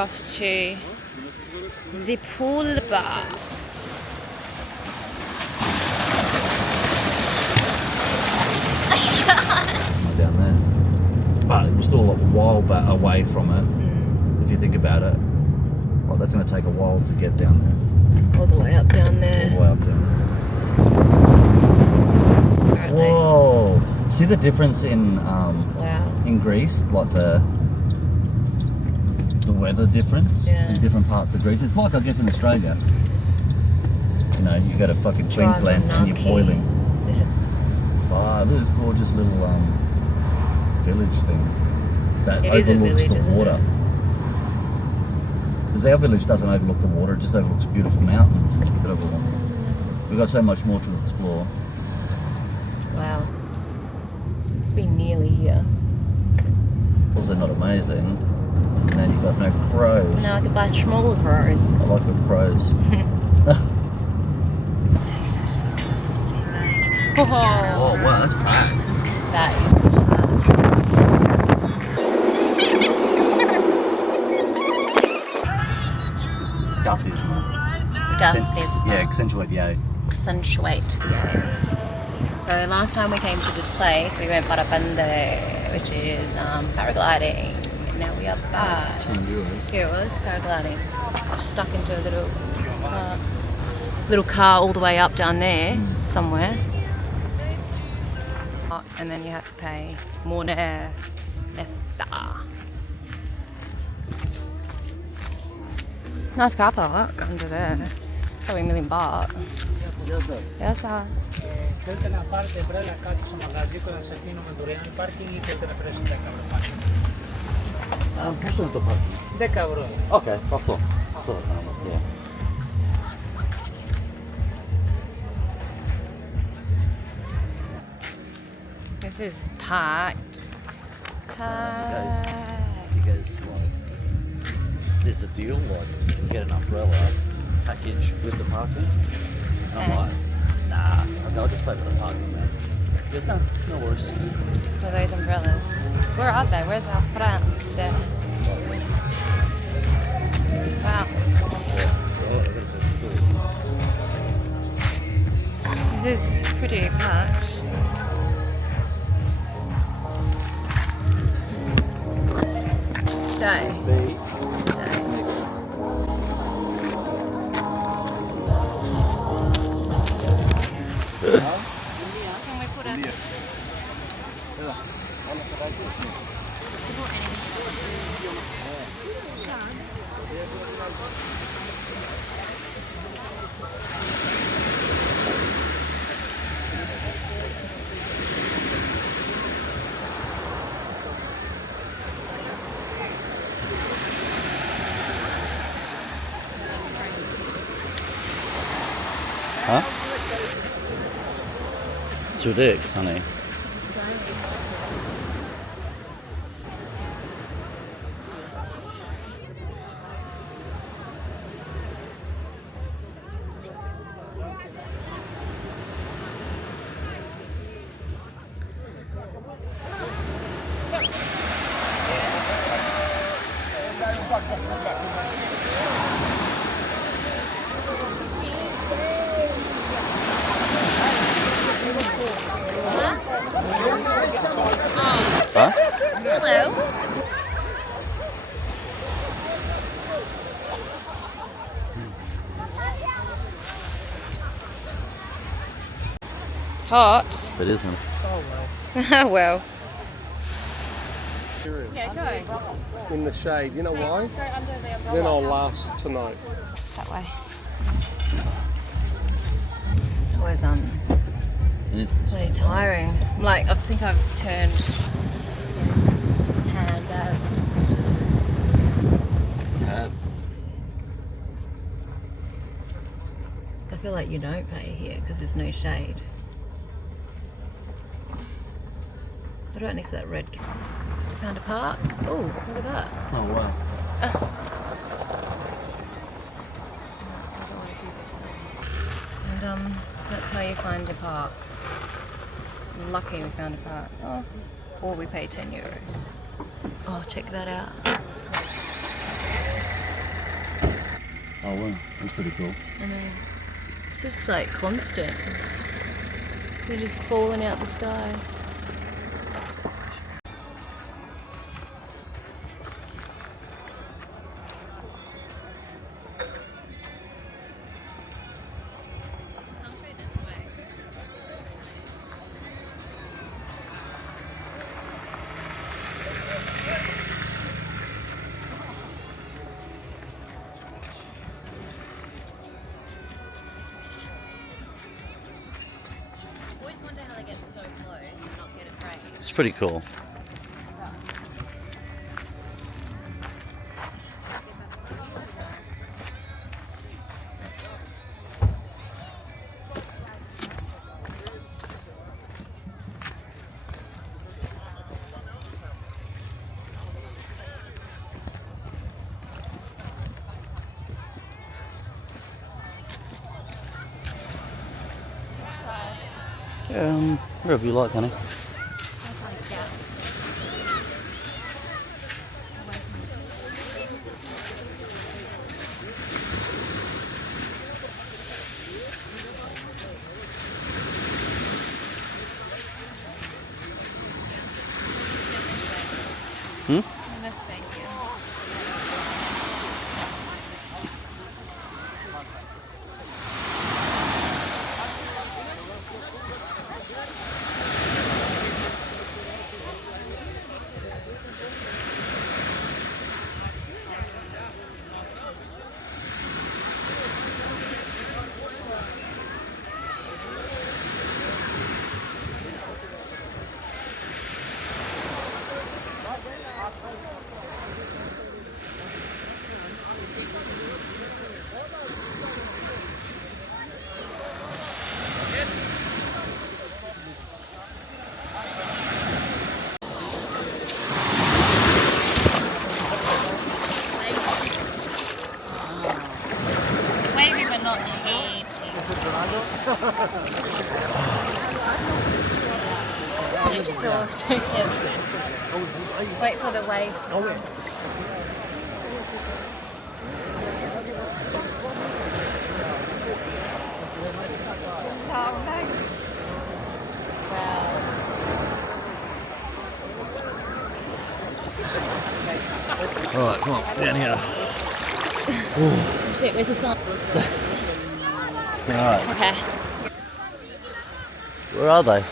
off to the pool bar. Down there. But we're still a while away from it, if you think about it. Well, that's going to take a while to get down there. All the way up down there. All the way up down there. Apparently. Whoa! See the difference in Wow. in Greece, like the weather difference in different parts of Greece. It's like, I guess, in Australia. You know, you go to fucking Queensland and you're boiling. This is Wow, this is gorgeous little village thing that It is a overlooks village, the isn't water. Because our village doesn't overlook the water; it just overlooks beautiful mountains. But we've got so much more to explore. wow. It's been nearly here. Also, not amazing. Because now you've got no crows. Now I could buy small crows. I like the crows. Oh, wow, that's packed. that is Kathisma. Yeah, accentuate the A. accentuate the A. So last time we came to this place, we went Parapande, which is paragliding. And now we are back. Here it was, paragliding. Stuck into a little car all the way up down there somewhere. And then you have to pay more Lefkada. Nice car park under there. Probably $1 million baht. Yes, us. Θέλετε να πάρετε μπρέλα κάτω στο μαγαζί που θα σε αφήνουμε δωρεάν πάρκινγκ ή θέλετε να πληρώσετε 10 ευρώ πάρκινγκ. Πόσο είναι το πάρκινγκ? 10 ευρώ. Οκ, αυτό. Αυτό θα κάνουμε. Yeah. This is packed. You guys like, there's a deal, like you can get an umbrella package with the parking. And I'm like, nah, I'll just pay for the parking, man. There's no worries. For those umbrellas. Where are they? Where's our friends there? Wow. This is pretty packed. Stay. Stay. Can we put it? Huh? It's your dicks, honey. Huh? Hello. Hot. It isn't. Well. Yeah, go. In the shade, you know why? Go under the umbrella. Then I'll last tonight. That way. It was It is. really tiring. Like I think I've turned tanned as. I feel like you don't pay here because there's no shade. What about next to that red? Found a park. Oh, look at that. Oh wow. And that's how you find a park. Lucky we found a park. Oh, or we pay €10. Oh, check that out. Oh wow, that's pretty cool. I know. It's just like constant. They're just falling out the sky. I always wonder how they get so close and not get afraid. It's pretty cool. Wherever you like, honey. Hmm? I'm gonna stay here. Wavy but not heavy. Stay soft. Wait for the wave to come. Alright, come on, down here. Oh shit, where's the sun? Alright, Okay. where are they?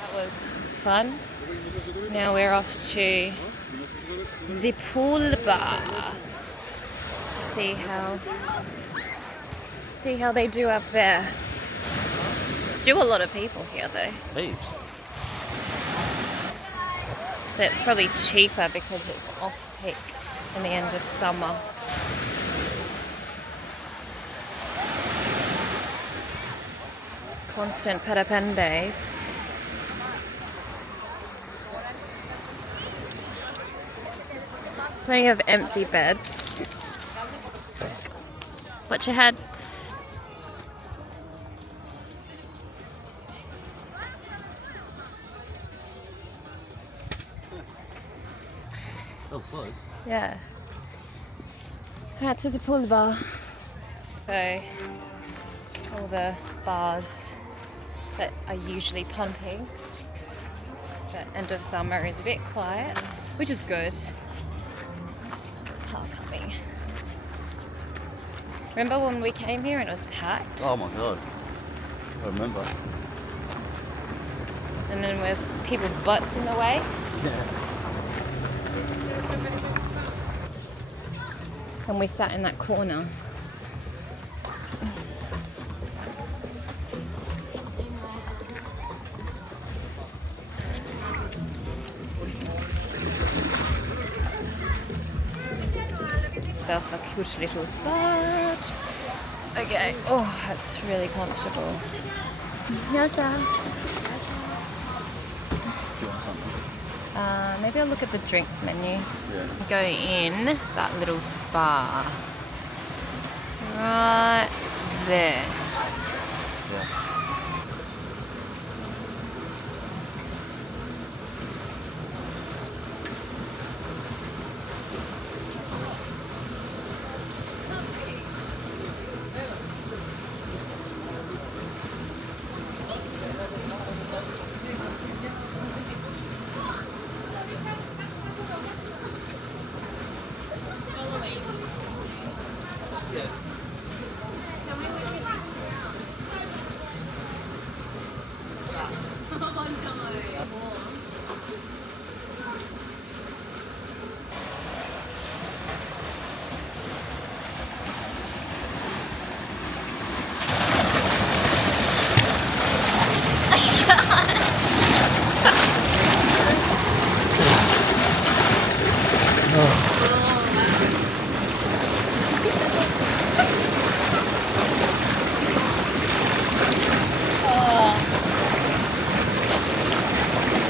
That was fun. Now we're off to the pool bar to see how they do up there. Still a lot of people here though. Heaps. So it's probably cheaper because it's off peak in the end of summer. Constant parapendes. Plenty of empty beds. Watch your head. was close. Yeah. Right to the pool bar. So, all the bars that are usually pumping. The end of summer is a bit quiet, which is good. Car coming. Remember when we came here and it was packed? Oh my god. I remember. And then with people's butts in the way. Yeah. And we sat in that corner. Self a cute little spot. Okay. Oh, that's really comfortable. Yes, sir. Do you want something? Maybe I'll look at the drinks menu. Yeah. Go in that little spa. Right there. Yeah.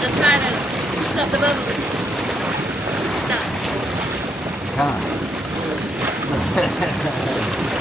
Just trying to stop the bubbles. Stop. Can't.